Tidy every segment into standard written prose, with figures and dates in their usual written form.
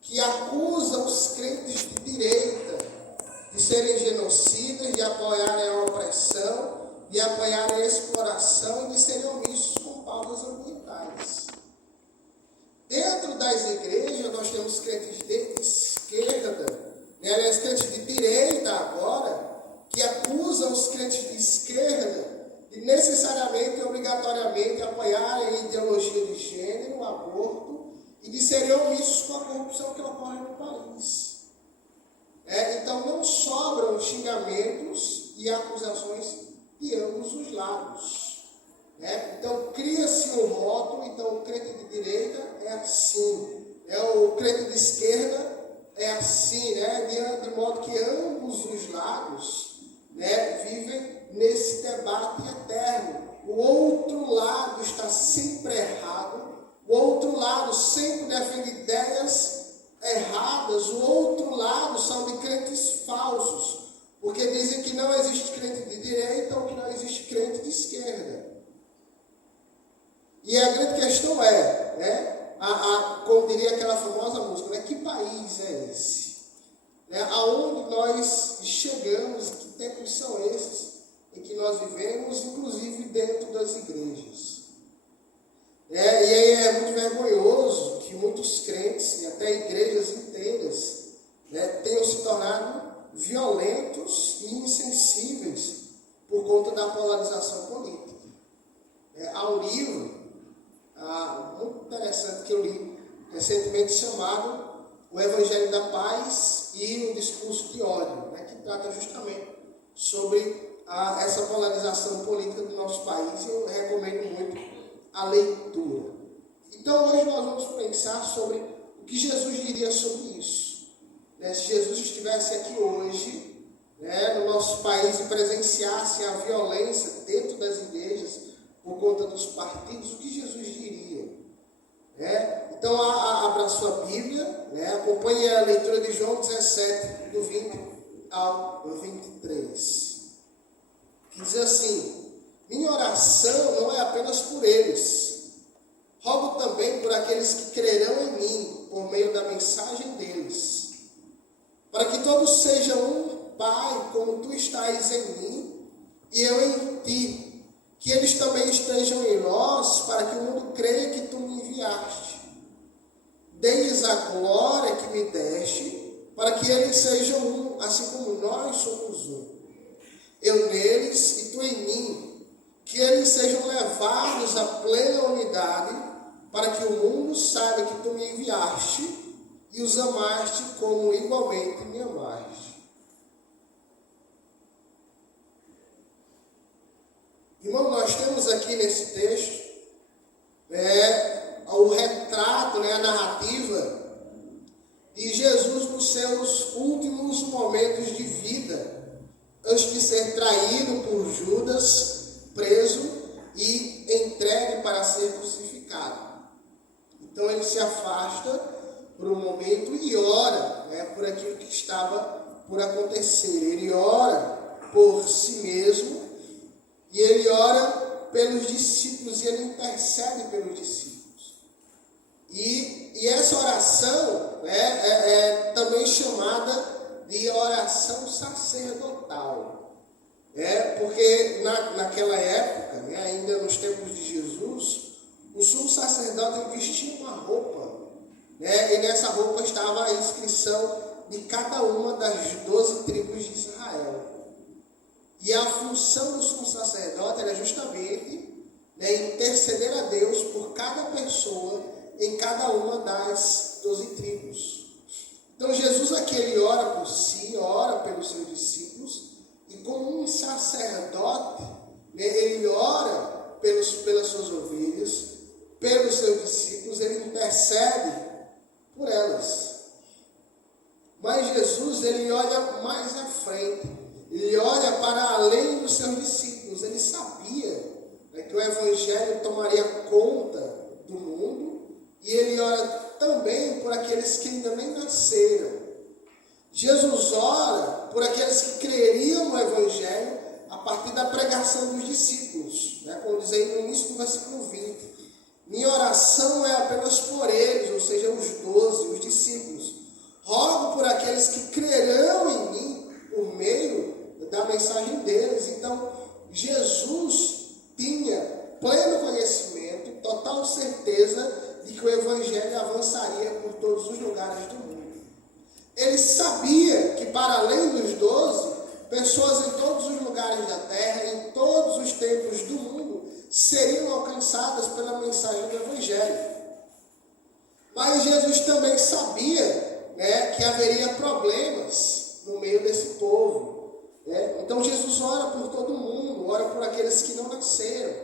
que acusa os crentes de direita de serem genocidas, de apoiarem a opressão, de apoiarem a exploração e de serem omissos com pautas ambientais. Dentro das igrejas, nós temos crentes de esquerda, aliás, crentes de direita agora, que acusam os crentes de esquerda de necessariamente e obrigatoriamente apoiarem a ideologia de gênero, o aborto, e de serem omissos com a corrupção que ocorre no país. Então não sobram xingamentos e acusações de ambos os lados. Então cria-se um rótulo, então o crente de direita é assim, o crente de esquerda é assim, de modo que ambos os lados vivem nesse debate eterno. O outro lado está sempre errado, o outro lado sempre defende ideias erradas, o outro lado são de crentes falsos, porque dizem que não existe crente de direita ou que não existe crente de esquerda. E a grande questão é, como diria aquela famosa música, que país é esse? Aonde nós chegamos, que tempos são esses em que nós vivemos, inclusive dentro das igrejas. E aí é muito vergonhoso que muitos crentes, e até igrejas inteiras, tenham se tornado violentos e insensíveis por conta da polarização política. Há um livro muito interessante que eu li recentemente chamado O Evangelho da Paz e o Discurso de Ódio, que trata justamente sobre essa polarização política do nosso país. Eu recomendo muito a leitura. Então hoje nós vamos pensar sobre o que Jesus diria sobre isso. Se Jesus estivesse aqui hoje, no nosso país, e presenciasse a violência dentro das igrejas por conta dos partidos, o que Jesus diria? Então abra a sua Bíblia, acompanhe a leitura de João 17, do 20 ao 23. Que diz assim: minha oração não é apenas por eles, rogo também por aqueles que crerão em mim por meio da mensagem deles, para que todos sejam um, Pai, como tu estás em mim e eu em ti, que eles também estejam em nós, para que o mundo creia que tu me enviaste. Dê-lhes a glória que me deste, para que eles sejam um, assim como nós somos um. Eu neles e tu em mim, que eles sejam levados à plena unidade, para que o mundo saiba que tu me enviaste e os amaste como igualmente me amaste. Irmão, nós temos aqui nesse texto o retrato, a narrativa de Jesus nos seus últimos momentos de vida, antes de ser traído por Judas, preso e entregue para ser crucificado. Então ele se afasta por um momento e ora por aquilo que estava por acontecer. Ele ora por si mesmo e ele ora pelos discípulos e ele intercede pelos discípulos. E essa oração é também chamada de oração sacerdotal. Porque naquela época, ainda nos tempos de Jesus, o sumo sacerdote ele vestia uma roupa, e nessa roupa estava a inscrição de cada uma das 12 tribos de Israel. E a função do sumo sacerdote era justamente interceder a Deus por cada pessoa em cada uma das 12 tribos. Então Jesus aqui ele ora por si, ora pelos seus discípulos, e como um sacerdote, ele ora pelas suas ovelhas, pelos seus discípulos, ele intercede por elas. Mas Jesus ele olha mais à frente, ele olha para além dos seus discípulos. Ele sabia que o Evangelho tomaria conta do mundo, e ele ora também por aqueles que ainda nem nasceram. Jesus ora por aqueles que creriam no Evangelho a partir da pregação dos discípulos, como diz aí no início do versículo 20. Minha oração é apenas por eles, ou seja, os 12, os discípulos, rogo por aqueles que crerão em mim por meio da mensagem deles. Então, Jesus tinha pleno conhecimento, total certeza de que o Evangelho avançaria por todos os lugares do mundo. Ele sabia que, para além dos 12, pessoas em todos os lugares da terra, em todos os tempos do mundo, seriam alcançadas pela mensagem do Evangelho. Mas Jesus também sabia, que haveria problemas no meio desse povo. Então Jesus ora por todo mundo, ora por aqueles que não nasceram.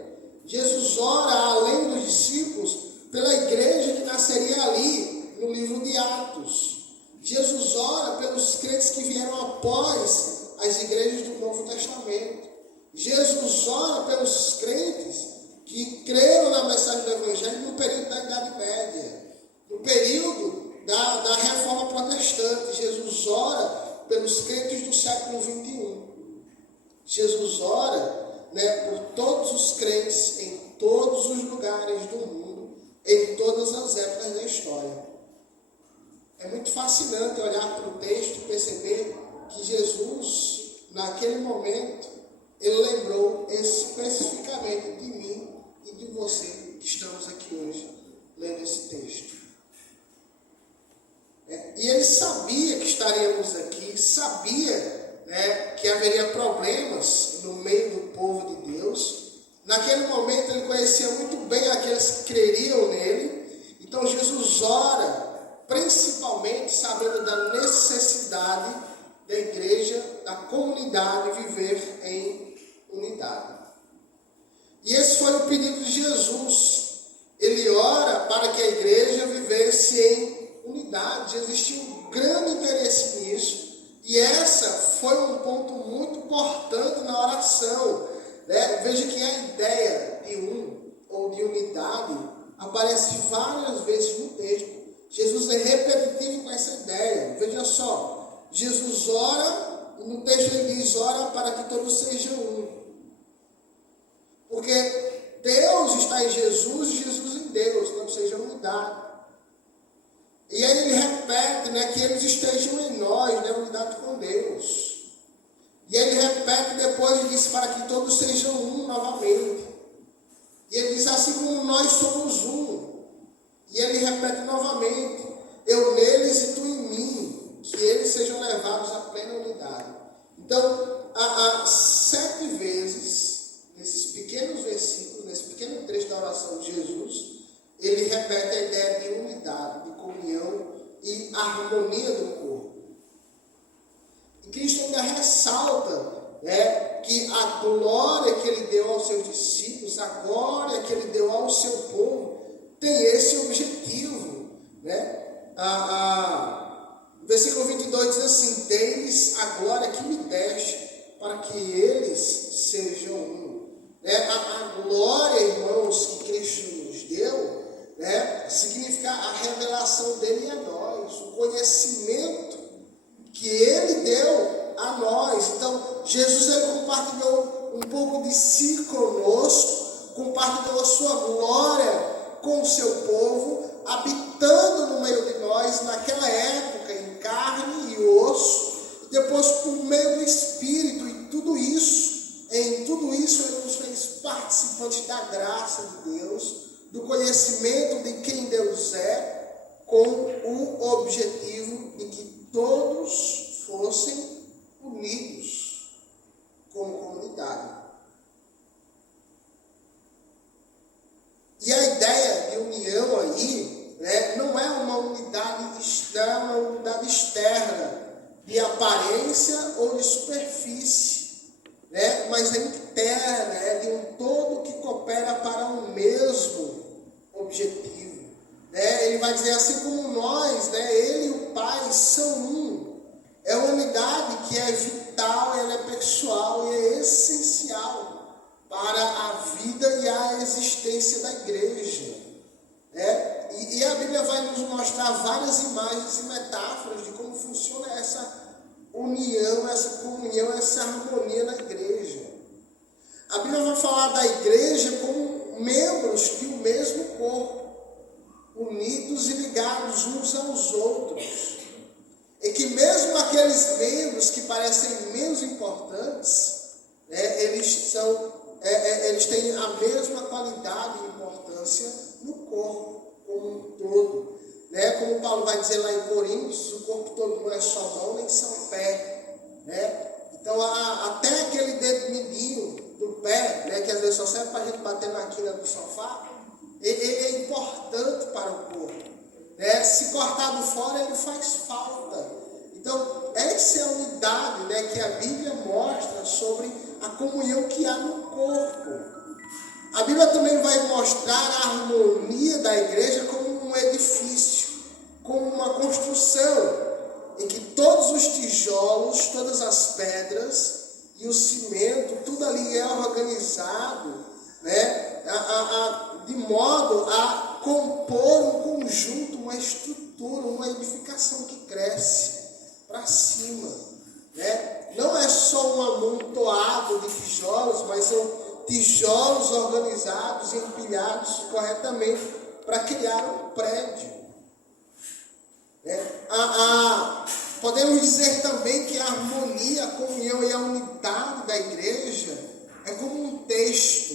Jesus ora, além dos discípulos, pela igreja que nasceria ali, no livro de Atos. Jesus ora pelos crentes que vieram após as igrejas do Novo Testamento. Jesus ora pelos crentes que creram na mensagem do Evangelho no período da Idade Média, no período da Reforma Protestante. Jesus ora pelos crentes do século XXI. Jesus ora por todos os crentes em todos os lugares do mundo, em todas as épocas da história. É muito fascinante olhar para o texto e perceber que Jesus, naquele momento, ele lembrou especificamente de mim e de você que estamos aqui hoje lendo esse texto. E ele sabia que estaríamos aqui, sabia que haveria problemas no meio do povo de Deus. Naquele momento ele conhecia muito bem aqueles que creriam nele. Então Jesus ora, principalmente sabendo da necessidade da igreja, da comunidade viver em unidade. E esse foi o pedido de Jesus. Ele ora para que a igreja vivesse em unidade. Existia um grande interesse nisso. E essa foi um ponto muito importante na oração. Veja que a ideia de ou de unidade aparece várias vezes no texto. Jesus é repetitivo com essa ideia. Veja só, Jesus ora, e no texto ele diz, ora para que todos sejam um. Porque Deus está em Jesus e Jesus em Deus, então seja unidade. E aí ele repete, que eles estejam em nós, unidade com Deus. E ele repete depois e diz para que todos sejam um novamente. E ele diz assim como nós somos um. E ele repete novamente, eu neles e tu em mim, que eles sejam levados à plena unidade. Então, há 7 vezes, nesses pequenos versículos, nesse pequeno trecho da oração de Jesus, ele repete a ideia de unidade, de comunhão e harmonia do corpo. E Cristo ainda ressalta que a glória que ele deu aos seus discípulos, a glória que ele deu ao seu povo, tem esse objetivo. Versículo 22 diz assim, deles a glória que me deste, para que eles sejam um. A glória, irmãos, que Cristo nos deu, significa a revelação dele a nós, o conhecimento que ele deu a nós. Então, Jesus ele compartilhou um pouco de si conosco, compartilhou a sua glória com o seu povo, habitando no meio de nós, naquela época, em carne e osso, e depois por meio do Espírito, e tudo isso, em tudo isso ele nos fez participantes da graça de Deus, do conhecimento de quem Deus é, com o objetivo de que todos fossem unidos como comunidade. E a ideia de união aí, não é uma unidade externa, de aparência ou de superfície, mas é interna, é de um todo que coopera para um mesmo objetivo. Ele vai dizer assim como nós, ele e o Pai são um. É uma unidade que é vital, ela é pessoal e é essencial para a vida e a existência da igreja. E a Bíblia vai nos mostrar várias imagens e metáforas de como funciona essa união, essa comunhão, essa harmonia na igreja. A Bíblia vai falar da igreja como membros de um mesmo corpo, unidos e ligados uns aos outros. que mesmo aqueles membros que parecem menos importantes, né, eles têm a mesma qualidade e importância no corpo como um todo. Né? Como Paulo vai dizer lá em Coríntios, o corpo todo não é só mão nem só pé. Né? Então, até aquele dedo mindinho do pé, né, que às vezes só serve para a gente bater na quina do sofá, ele é importante para o corpo. Né? Se cortado fora, ele faz falta. Então, essa é a unidade, né, que a Bíblia mostra sobre a comunhão que há no corpo. A Bíblia também vai mostrar a harmonia da igreja como um edifício, como uma construção, em que todos os tijolos, todas as pedras e o cimento, tudo ali é organizado, né, de modo a compor um conjunto, uma estrutura, uma edificação que cresce para cima. Né? Não é só um amontoado de tijolos, mas são tijolos organizados e empilhados corretamente para criar um prédio. Podemos dizer também que a harmonia, a comunhão e a unidade da igreja é como um texto,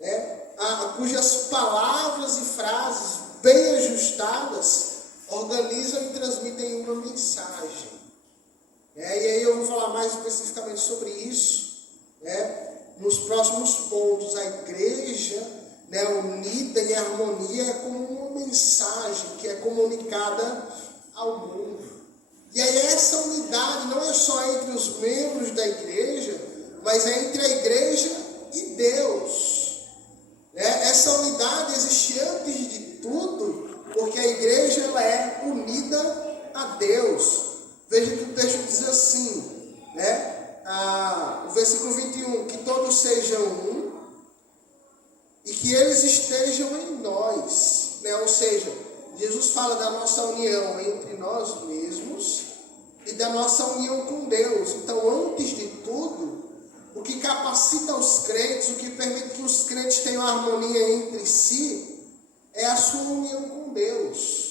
né, cujas palavras e frases bem ajustadas organizam e transmitem uma mensagem. E aí eu vou falar mais especificamente sobre isso, né, nos próximos pontos. A igreja, né, unida em harmonia é como uma mensagem que é comunicada ao mundo. E aí essa unidade não é só entre os membros da igreja, mas é entre a igreja e Deus. Essa unidade existe antes de tudo, porque a igreja ela é unida a Deus. Veja que o texto diz assim, né? O versículo 21, que todos sejam um e que eles estejam em nós. Né? Ou seja, Jesus fala da nossa união entre nós mesmos e da nossa união com Deus. Então, antes de tudo, o que capacita os crentes, o que permite que os crentes tenham harmonia entre si, é a sua união com Deus.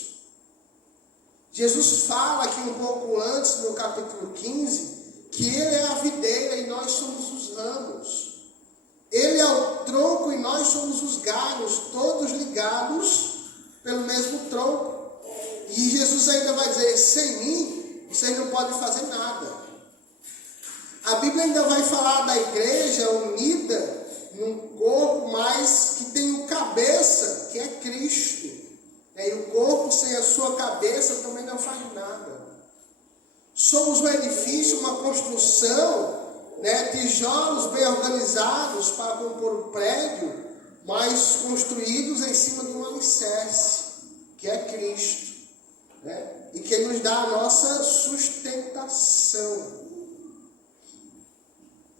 Jesus fala aqui um pouco antes, no capítulo 15, que Ele é a videira e nós somos os ramos. Ele é o tronco e nós somos os galhos, todos ligados pelo mesmo tronco. E Jesus ainda vai dizer, sem mim, vocês não podem fazer nada. A Bíblia ainda vai falar da igreja unida num corpo, mas que tem o cabeça, que é Cristo. E o corpo sem a sua cabeça também não faz nada. Somos um edifício, uma construção, né, tijolos bem organizados para compor o prédio, mas construídos em cima de um alicerce, que é Cristo, né, e que nos dá a nossa sustentação.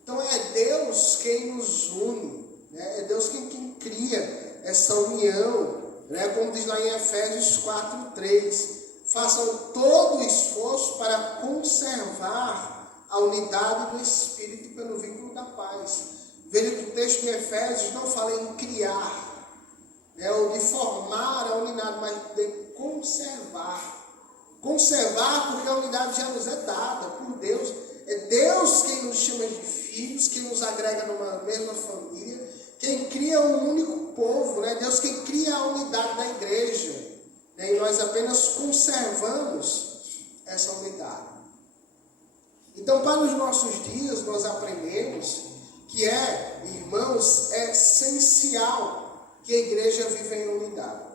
Então é Deus quem nos une, né, é Deus quem cria essa união, né, como diz lá em Efésios 4:3. Façam todo o esforço para conservar a unidade do Espírito pelo vínculo da paz. Veja que o texto de Efésios não fala em criar, né, ou de formar a unidade, mas de conservar. Conservar porque a unidade já nos é dada por Deus. É Deus quem nos chama de filhos, quem nos agrega numa mesma família, quem cria um único povo, né? Deus quem cria a unidade da igreja. E nós apenas conservamos essa unidade. Então, para os nossos dias, nós aprendemos que irmãos, é essencial que a igreja viva em unidade.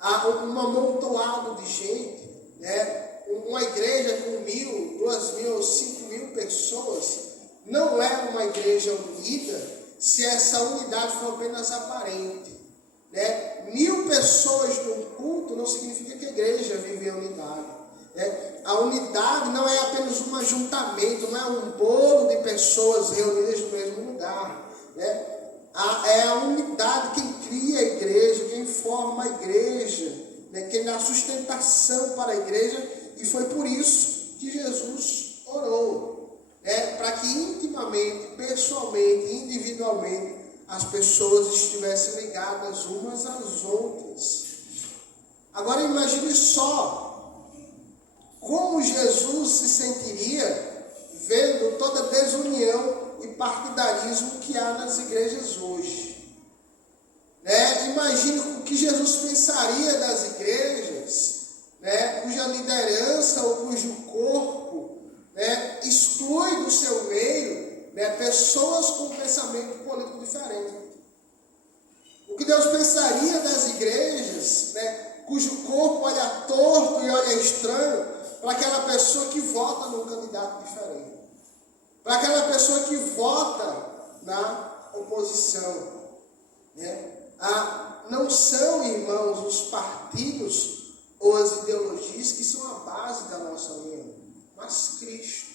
Há um amontoado de gente, né? Uma igreja com 1.000, 2.000 ou 5.000 pessoas não é uma igreja unida se essa unidade for apenas aparente. Né? 1.000 pessoas num culto não significa que a igreja vive em unidade. Né? A unidade não é apenas um ajuntamento, não é um bolo de pessoas reunidas no mesmo lugar. Né? É a unidade quem cria a igreja, quem forma a igreja, né? Quem dá sustentação para a igreja. E foi por isso que Jesus orou, né? Para que intimamente, pessoalmente, individualmente, as pessoas estivessem ligadas umas às outras. Agora imagine só como Jesus se sentiria vendo toda a desunião e partidarismo que há nas igrejas hoje. Imagine o que Jesus pensaria das igrejas, cuja liderança ou cujo corpo exclui do seu meio pessoas com pensamento político diferente. O que Deus pensaria das igrejas, cujo corpo olha torto e olha estranho para aquela pessoa que vota num candidato diferente, para aquela pessoa que vota na oposição. Não são, irmãos, os partidos ou as ideologias que são a base da nossa união, mas Cristo.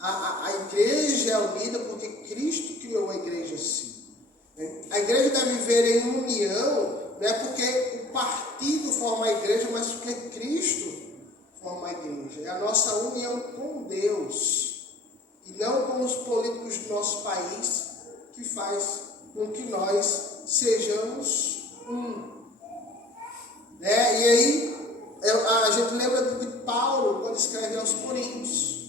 A igreja é unida porque Cristo criou a igreja assim. A igreja deve viver em união, não é porque o partido forma a igreja, mas porque Cristo forma a igreja. É a nossa união com Deus e não com os políticos do nosso país que faz com que nós sejamos um. E aí a gente lembra de Paulo quando escreve aos Coríntios.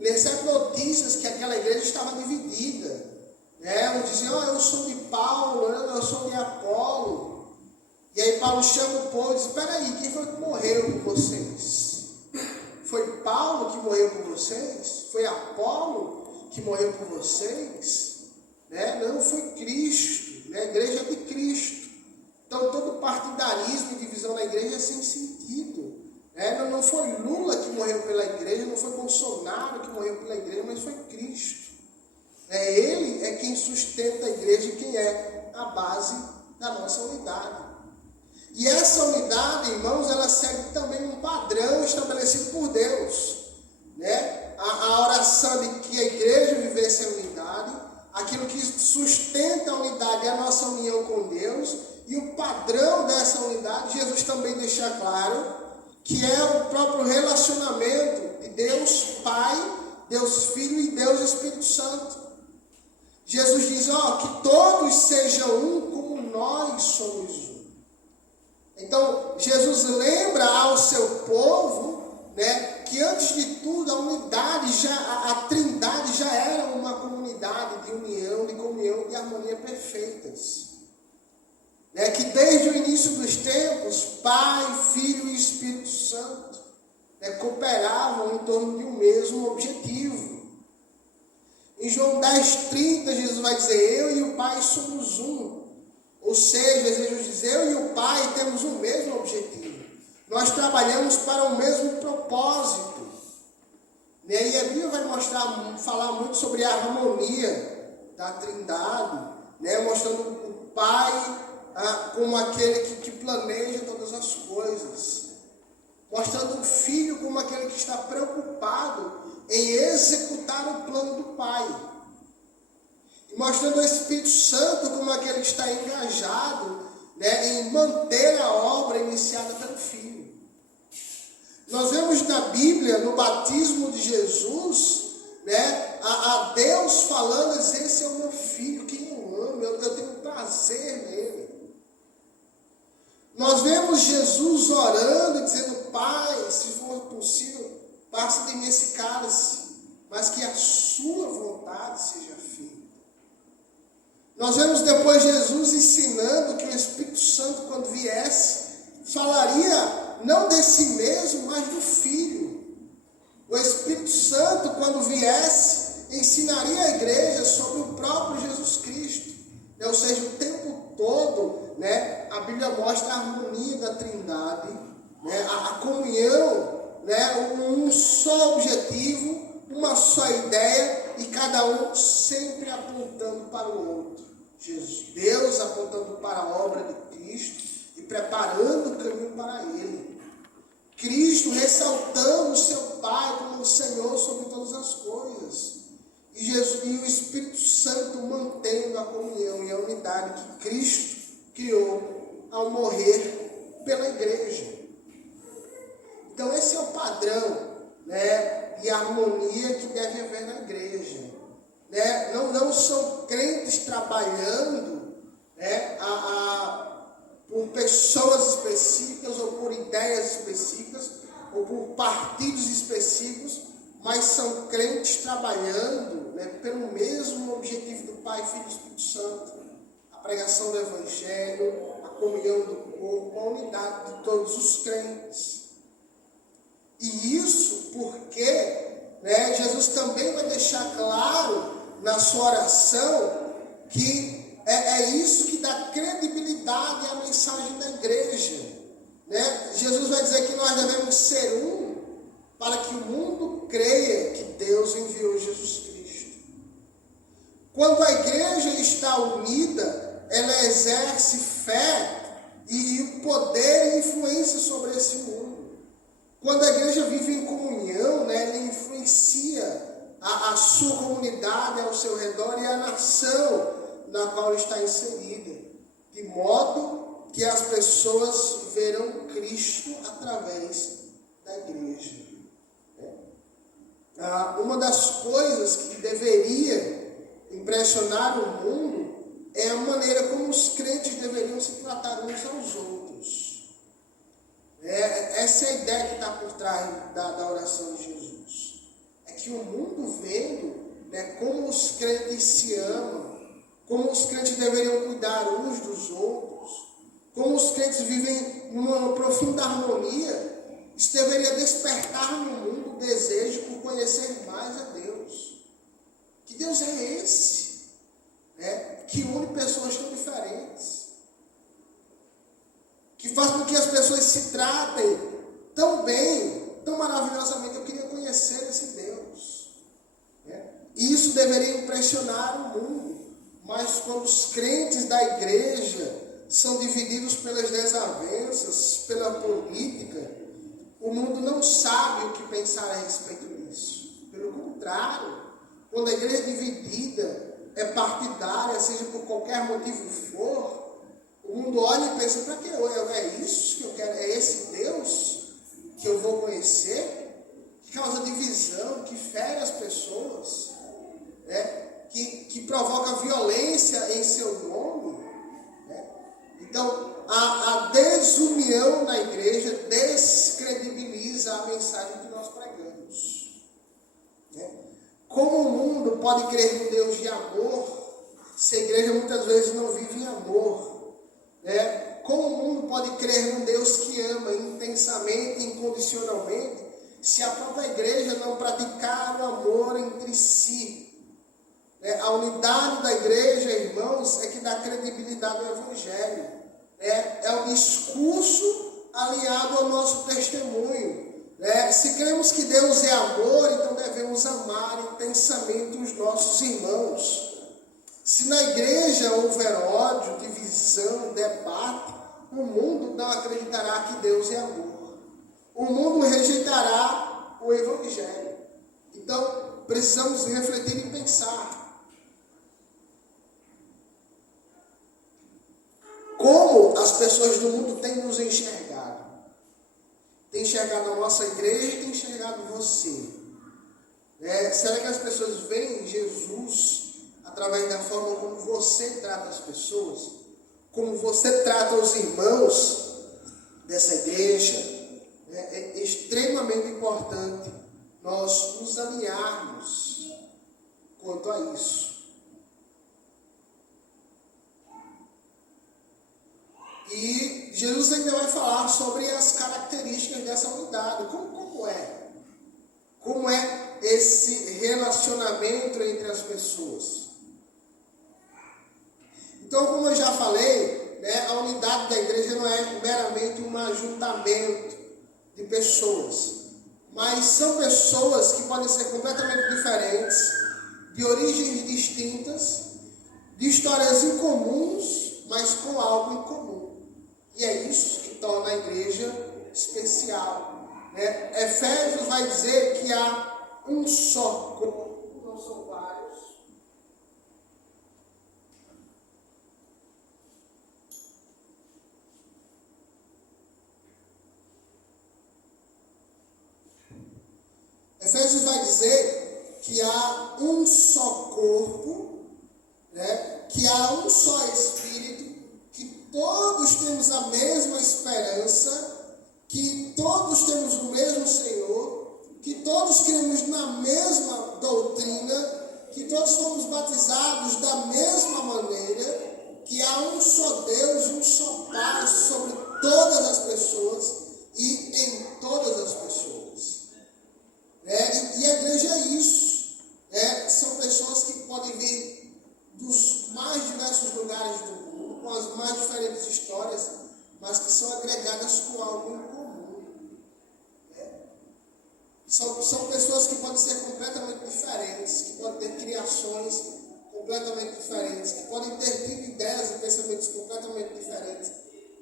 Ele recebe notícias que aquela igreja estava dividida. Uns diziam, eu sou de Paulo, eu sou de Apolo. E aí Paulo chama o povo e diz, espera aí, quem foi que morreu por vocês? Foi Paulo que morreu por vocês? Foi Apolo que morreu por vocês? Não, foi Cristo. A igreja é de Cristo. Então todo partidarismo e divisão na igreja é sem sentido. Não foi Lula que morreu pela igreja, não foi Bolsonaro que morreu pela igreja, mas foi Cristo. Ele é quem sustenta a igreja e quem é a base da nossa unidade. E essa unidade, irmãos, ela segue também um padrão estabelecido por Deus. A oração de que a igreja vivesse a unidade, aquilo que sustenta a unidade é a nossa união com Deus, e o padrão dessa unidade, Jesus também deixa claro, que é o próprio relacionamento de Deus Pai, Deus Filho e Deus Espírito Santo. Jesus diz, que todos sejam um como nós somos um. Então, Jesus lembra ao seu povo, que antes de tudo a unidade, a trindade já era uma comunidade de união, de comunhão, de harmonia perfeitas. Que desde o início dos tempos, Pai, Filho e Espírito Santo cooperavam em torno de um mesmo objetivo. Em João 10,30, Jesus vai dizer, eu e o Pai somos um. Ou seja, Jesus diz, eu e o Pai temos o mesmo objetivo. Nós trabalhamos para o mesmo propósito. E a Bíblia vai falar muito sobre a harmonia da trindade, mostrando o Pai como aquele que planeja todas as coisas, mostrando o Filho como aquele que está preocupado em executar o plano do Pai, e mostrando o Espírito Santo como aquele que está engajado em manter a obra iniciada pelo Filho. Nós vemos na Bíblia, no batismo de Jesus, a Deus falando, esse é o meu Filho, quem eu amo, eu tenho prazer nele. Nós vemos Jesus orando e dizendo, Pai, se for possível, passa de mim esse cálice, mas que a sua vontade seja feita. Nós vemos depois Jesus ensinando que o Espírito Santo, quando viesse, falaria não de si mesmo, mas do Filho. O Espírito Santo, quando viesse, ensinaria a igreja sobre o próprio Jesus Cristo. Ou seja, o tempo todo, a Bíblia mostra a harmonia da trindade, a comunhão, um só objetivo, uma só ideia, e cada um sempre apontando para o outro. Deus apontando para a obra de Cristo e preparando o caminho para Ele. Cristo ressaltando o seu Pai como o Senhor sobre todas as coisas. E o Espírito Santo mantendo a comunhão e a unidade que Cristo criou ao morrer pela igreja. Então esse é o padrão de harmonia que deve haver na igreja. Não são crentes trabalhando por pessoas específicas ou por ideias específicas ou por partidos específicos, mas são crentes trabalhando, né, pelo mesmo objetivo do Pai, Filho e Espírito Santo. A pregação do Evangelho, a comunhão do corpo, a unidade de todos os crentes. E isso porque, né, Jesus também vai deixar claro na sua oração que é isso que dá credibilidade à mensagem da igreja. Né? Jesus vai dizer que nós devemos ser um para que o mundo creia que Deus enviou Jesus Cristo. Quando a igreja está unida, ela exerce fé e o poder e influência sobre esse mundo. Quando a igreja vive em comunhão, né, ela influencia a sua comunidade ao seu redor e a nação na qual está inserida, de modo que as pessoas verão Cristo através da igreja. Uma das coisas que deveria impressionar o mundo é a maneira como os crentes deveriam se tratar uns aos outros. Essa é a ideia que está por trás da oração de Jesus. É que o mundo vendo, né, como os crentes se amam, como os crentes deveriam cuidar uns dos outros, como os crentes vivem numa profunda harmonia, isso deveria despertar no mundo o desejo por conhecer mais a Deus. Que Deus é esse, né, que une pessoas tão diferentes, que faz com que as pessoas se tratem tão bem, tão maravilhosamente. Eu queria conhecer esse Deus. Né? E isso deveria impressionar o mundo. Mas quando os crentes da igreja são divididos pelas desavenças, pela política, o mundo não sabe o que pensar a respeito disso. Pelo contrário, quando a igreja é dividida, é partidária, seja por qualquer motivo for, o mundo olha e pensa, para que é isso que eu quero? É esse Deus que eu vou conhecer? Que causa divisão, que fere as pessoas, né? Que provoca violência em seu nome. Né? Então, a desunião na igreja descredibiliza a mensagem que nós pregamos. Né? Como o mundo pode crer no Deus de amor, se a igreja muitas vezes não vive em amor? Né? Como o mundo pode crer num Deus que ama intensamente, incondicionalmente, se a própria igreja não praticar o amor entre si? A unidade da igreja, irmãos, é que dá credibilidade ao Evangelho. É o discurso aliado ao nosso testemunho. Se cremos que Deus é amor, então devemos amar intensamente os nossos irmãos. Se na igreja houver ódio, divisão, debate, o mundo não acreditará que Deus é amor. O mundo rejeitará o Evangelho. Então, precisamos refletir e pensar. Como as pessoas do mundo têm nos enxergado? Tem enxergado a nossa igreja e tem enxergado você. Será que as pessoas veem Jesus através da forma como você trata as pessoas? Como você trata os irmãos dessa igreja? É extremamente importante nós nos alinharmos quanto a isso. E Jesus ainda vai falar sobre as características dessa unidade. Como é? Como é esse relacionamento entre as pessoas? Então, como eu já falei, né, a unidade da igreja não é meramente um ajuntamento de pessoas. Mas são pessoas que podem ser completamente diferentes, de origens distintas, de histórias incomuns, mas com algo em comum. E é isso que torna a igreja especial. Né? Efésios vai dizer que há um só corpo, não são vários. Efésios vai dizer que há um só corpo, né? Que há um só Espírito, que todos temos a mesma esperança, que todos temos o mesmo Senhor, que todos cremos na mesma doutrina, que todos fomos batizados da mesma maneira, que há um só Deus e um só Pai sobre todas as pessoas e em todas as pessoas. E a igreja é isso. São pessoas que podem vir dos mais diversos lugares do mundo, com as mais diferentes histórias, mas que são agregadas com algo em comum. São pessoas que podem ser completamente diferentes, que podem ter criações completamente diferentes, que podem ter tido ideias e pensamentos completamente diferentes,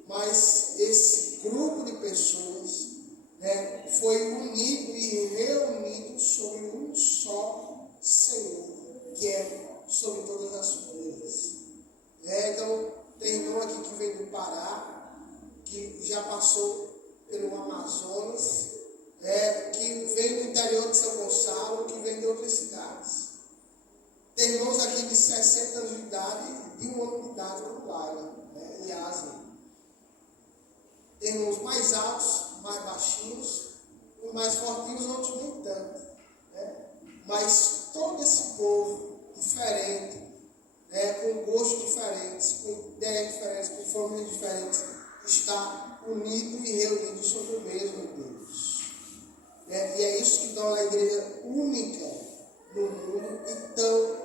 mas esse grupo de pessoas foi unido e reunido sobre um só Senhor, que é sobre todas as coisas. Então, tem irmão aqui que vem do Pará, que já passou pelo Amazonas, que vem do interior de São Gonçalo, que vem de outras cidades. Tem irmãos aqui de 60 anos de idade, de 1 ano de idade, como Laila, em Ásia. Tem irmãos mais altos, mais baixinhos, uns mais fortinhos, outros nem tanto. Mas todo esse povo diferente, com gostos diferentes, com ideias diferentes, com formas diferentes, está unido e reunido sobre o mesmo Deus. E é isso que torna a igreja única no mundo e tão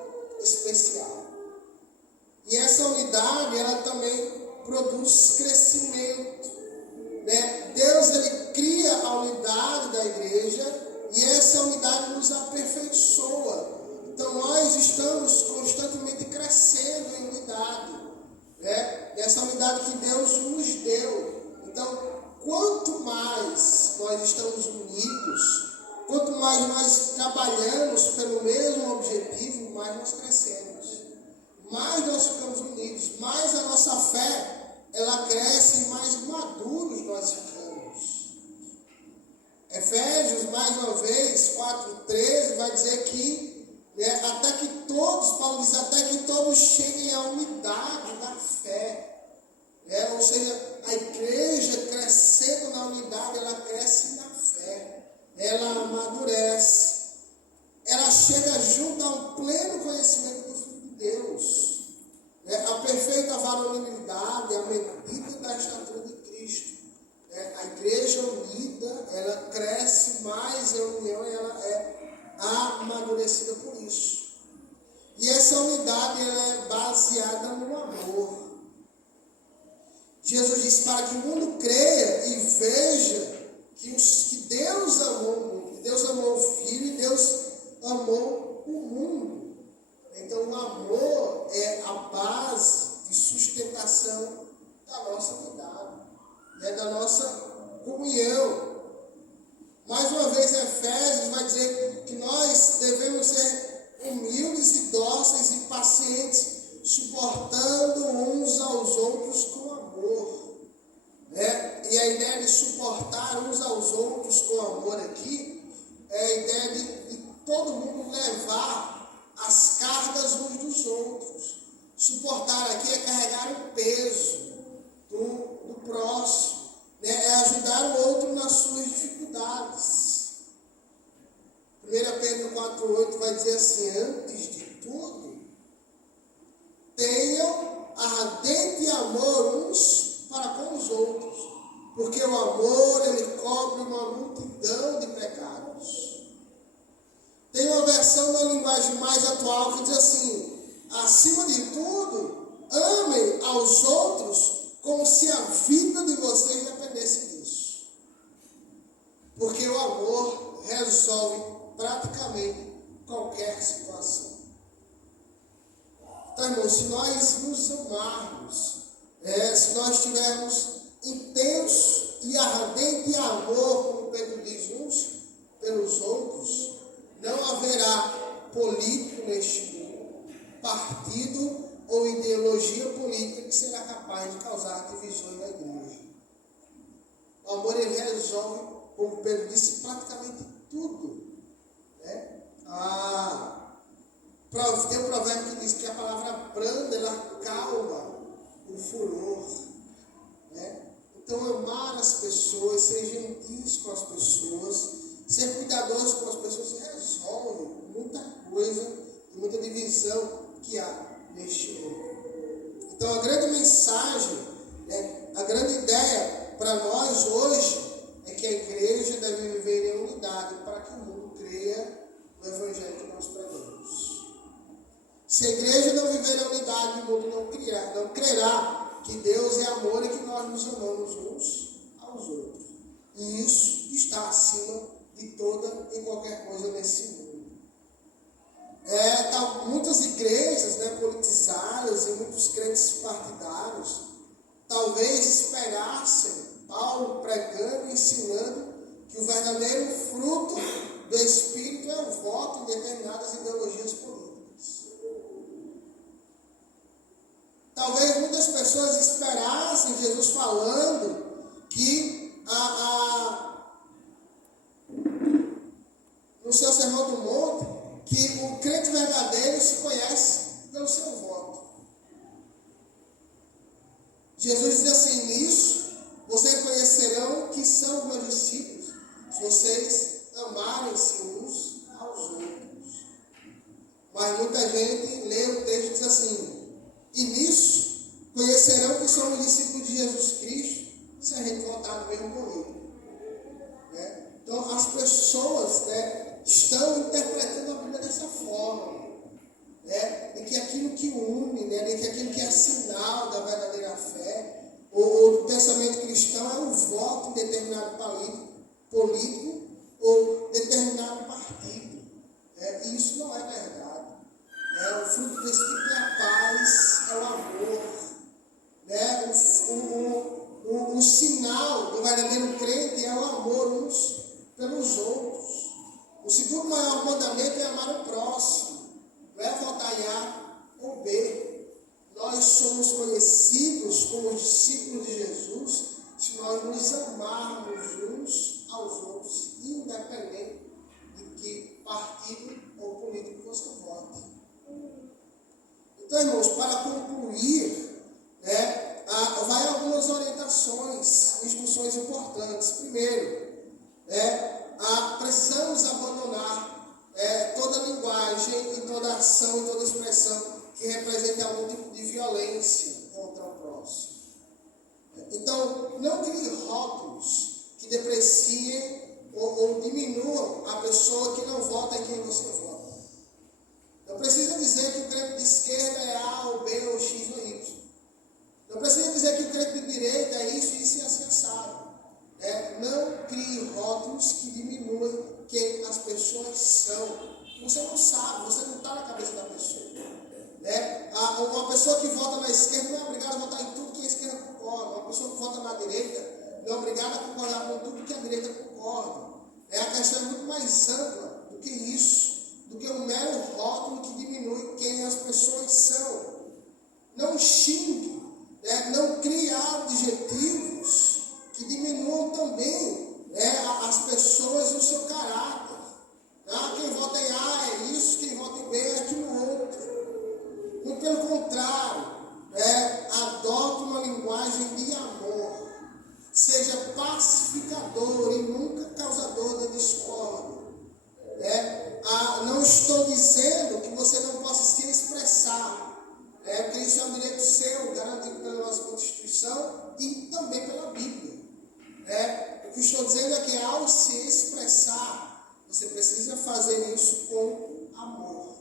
especial. E essa unidade, ela também produz crescimento. Deus, ele cria a unidade da igreja e essa unidade nos aperfeiçoa. Então nós estamos constantemente crescendo em unidade. Essa unidade que Deus nos deu. Então, quanto mais nós estamos unidos, quanto mais nós trabalhamos pelo mesmo objetivo, mais nós crescemos. Mais nós ficamos unidos, mais a nossa fé ela cresce e mais maduros nós ficamos. Efésios, mais uma vez, 4:13, vai dizer que até que todos, Paulo diz, até que todos cheguem à unidade da fé. Ou seja, a igreja crescendo na unidade, ela cresce na fé, ela amadurece, ela chega junto a um pleno conhecimento do Filho de Deus. A perfeita varonilidade, a medida da estatura de Cristo. A igreja unida, ela cresce mais em união e ela é amadurecida por isso. E essa unidade ela é baseada no amor. Jesus disse para que o mundo creia e veja que Deus amou o mundo, que Deus amou o Filho e Deus amou o mundo. Então o amor é a base de sustentação da nossa unidade, da nossa comunhão. Mais uma vez, Efésios vai dizer que nós devemos ser humildes e dóceis e pacientes, suportando uns aos outros com amor. E a ideia de suportar uns aos outros com amor aqui é a ideia de todo mundo levar as cargas uns dos outros. Suportar aqui é carregar o peso do próximo, é ajudar o outro nas suas dificuldades. 1 Pedro 4:8 vai dizer assim: antes de tudo, tenham ardente amor uns para com os outros, porque o amor ele cobre uma multidão de pecados. Tem uma versão da linguagem mais atual que diz assim: acima de tudo, amem aos outros como se a vida de vocês dependesse disso. Porque o amor resolve praticamente qualquer situação. Então, irmãos, se nós nos amarmos, se nós tivermos intenso e ardente amor, como Pedro diz, uns pelos outros, não haverá político neste mundo, partido ou ideologia política que será capaz de causar divisões na igreja. O amor ele resolve, como Pedro disse, praticamente tudo. Tem um provérbio que diz que a palavra branda ela calma o furor. Então, amar as pessoas, ser gentis com as pessoas, ser cuidadoso com as pessoas, resolve muita coisa, muita divisão que há neste mundo. Então, a grande mensagem, a grande ideia para nós hoje é que a igreja deve viver em unidade para que o mundo creia no evangelho que nós pregamos. Se a igreja não viver em unidade, o mundo não crerá que Deus é amor e que nós nos amamos uns aos outros. E isso está acima de toda e qualquer coisa nesse mundo. Muitas igrejas, politizadas e muitos crentes partidários talvez esperassem Paulo pregando e ensinando que o verdadeiro fruto do Espírito é o voto em determinadas ideologias políticas. Talvez muitas pessoas esperassem Jesus falando que no seu Sermão do Monte, que o crente verdadeiro se conhece pelo seu voto. Jesus diz assim: nisso vocês conhecerão que são meus discípulos, se vocês amarem-se uns aos outros. Mas muita gente lê o texto e diz assim: e nisso conhecerão que somos discípulos de Jesus Cristo, se a gente votar no mesmo político. Então as pessoas estão interpretando a Bíblia dessa forma, de que aquilo que une, de que aquilo que é sinal da verdadeira fé, ou do pensamento cristão, é um voto em determinado político ou determinado partido. E isso não é verdade. O fruto desse tipo é a paz, é o amor. O sinal do verdadeiro crente é o amor uns pelos outros. O segundo maior mandamento é amar o próximo. Não é votar em A ou B. Nós somos conhecidos como discípulos de Jesus se nós nos amarmos uns aos outros, independente de que partido ou político você vote. Então, irmãos, para concluir, vai algumas orientações, instruções importantes. Primeiro, precisamos abandonar toda linguagem e toda ação e toda expressão que represente algum tipo de violência contra o próximo. Então, não crie rótulos que depreciem ou diminuam a pessoa que não vota em quem você vota. Não precisa dizer que o crente de esquerda é A ou B ou X ou Y. Não precisa dizer que o crente de direita é isso e assim assado. Não crie rótulos que diminuem quem as pessoas são. Você não sabe, você não está na cabeça da pessoa. Uma pessoa que vota na esquerda não é obrigada a votar em tudo que a esquerda concorda. Uma pessoa que vota na direita não é obrigada a concordar com tudo que a direita concorda. A questão é muito mais ampla do que isso, do que um mero rótulo que diminui quem as pessoas são. Não xingue, não crie adjetivos que diminuam também as pessoas no seu caráter. Quem vota em A é isso, quem vota em B é aquilo outro. Muito pelo contrário, adote uma linguagem de amor. Seja pacificador e nunca causador de discórdia. Não estou dizendo que você não possa se expressar, porque isso é um direito seu, garantido pela nossa Constituição e também pela Bíblia. O que estou dizendo é que ao se expressar, você precisa fazer isso com amor.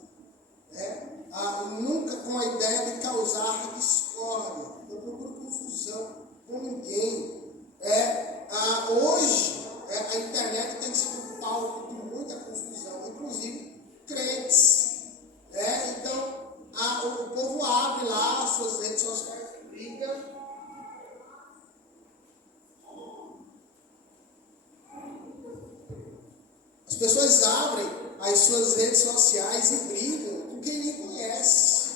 Nunca com a ideia de causar discórdia. Não procure confusão com ninguém. Hoje, a internet tem sido um palco de muita confusão, inclusive crentes. Então, o povo abre lá as suas redes sociais e briga. As pessoas abrem as suas redes sociais e brigam com quem lhe conhece.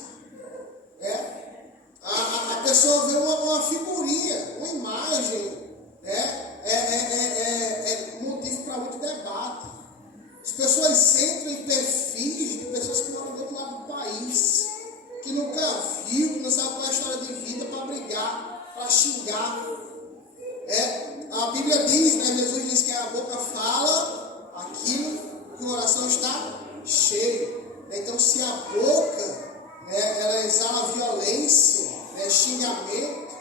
A pessoa vê uma figurinha, uma imagem, é motivo para muito debate. As pessoas entram em perfis de pessoas que moram do outro lado do país, que nunca viu, que não sabe qual é a história de vida, para brigar, para xingar. Bíblia diz, né, Jesus diz que a boca fala aquilo que o coração está cheio. Então, se a boca, né, ela exala violência, né, xingamento,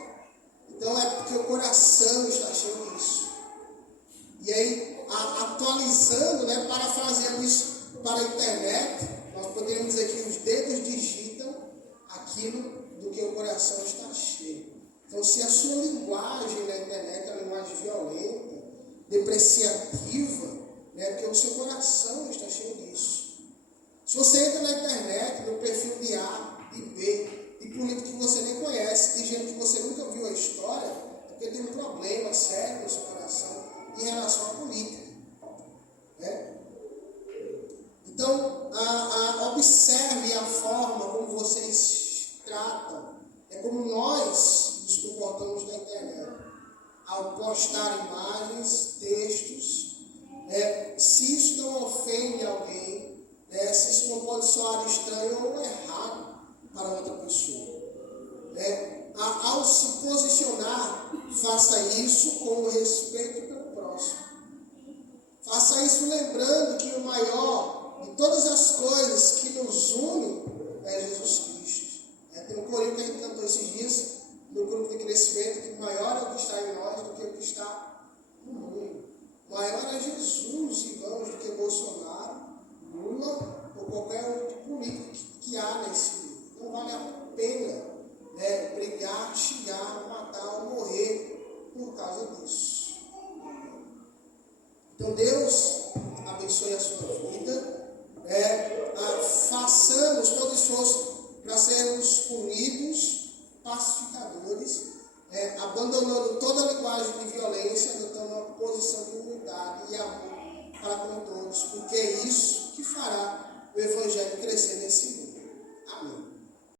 então é porque o coração está cheio disso. E aí, atualizando, né, parafraseando isso para a internet, nós poderíamos dizer que os dedos digitam aquilo do que o coração está cheio. Então, se a sua linguagem na internet é uma linguagem violenta, depreciativa, né, porque o seu coração está cheio disso. Se você entra na internet, no perfil de A, de B, de político que você nem conhece, de gente que você nunca viu a história, é porque tem um problema sério no seu coração em relação à política. Né? Então, observe a forma como vocês tratam, como nós nos comportamos na internet, ao postar imagens, textos, se isso não ofende alguém, se isso não pode soar estranho ou errado para outra pessoa. Ao se posicionar, faça isso com respeito pelo próximo. Faça isso lembrando que o maior de todas as coisas que nos une é Jesus Cristo. Tem um corinho que a gente cantou esses dias no grupo de crescimento, que maior é o que está em nós do que o que está no mundo. Maior é Jesus, irmãos, do que Bolsonaro, Lula ou qualquer outro político que há nesse mundo. Não vale a pena brigar, xingar, matar ou morrer por causa disso. Então Deus abençoe a sua vida, façamos todo esforço para sermos unidos, pacificadores, abandonando toda a linguagem de violência, adotando uma posição de unidade e amor para com todos, porque é isso que fará o Evangelho crescer nesse mundo. Amém.